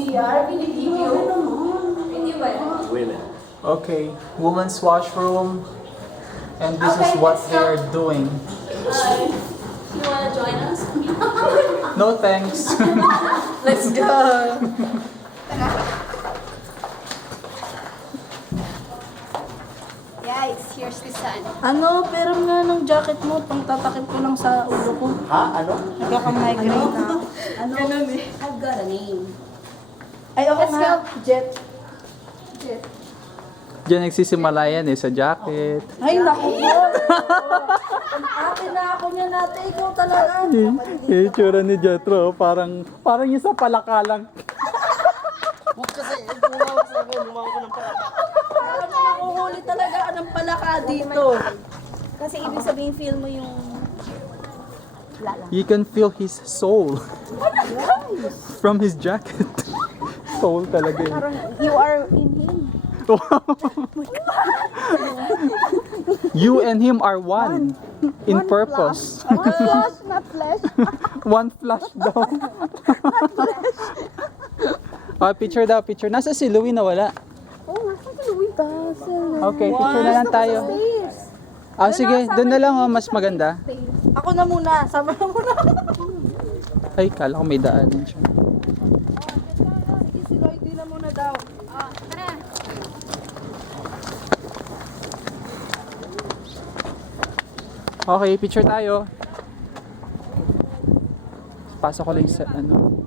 CR, binibideo. Hindi ba yan? Women. Okay, women's washroom. And this Okay, is what let's they're doing. You wanna join us? No thanks. Let's go! Yeah, it's here's the sun. Ano, pero nga ng jacket mo, pang tatakip ko lang sa ulo ko. Ha? Ano? Nagkaka-migraine na. Ano? Ganun eh. I've got a name. Ay, okay Let's nga. go. Jet. Jet. Diyan nagsisimula yan sa jacket. Ay, naku po. Akin na ako niya natin. Ikaw talaga. Yung itsura ni Jetro, parang yung sa palaka lang. Huwag kasi, lumawak sa akin, lumawak ko ng palaka. Parang nakuhuli talaga ng palaka dito. Kasi ibig sabihin feel mo yung You can feel his soul from his jacket. Soul talaga yun. parang you are in him. You and him are one in purpose. One flash, not flesh. One flash daw. Oh, picture daw, picture. Nasa si Louie na wala. Oh, nasa si Louie? Okay, picture na lang tayo. Ah, sige, doon na lang oh, mas maganda. Ako na muna. Sama na muna. Ay, kala ko may daanan siya. Sige, si Lloyd na muna daw. Tara. Okay, picture tayo. Pasok ko lang sa ano.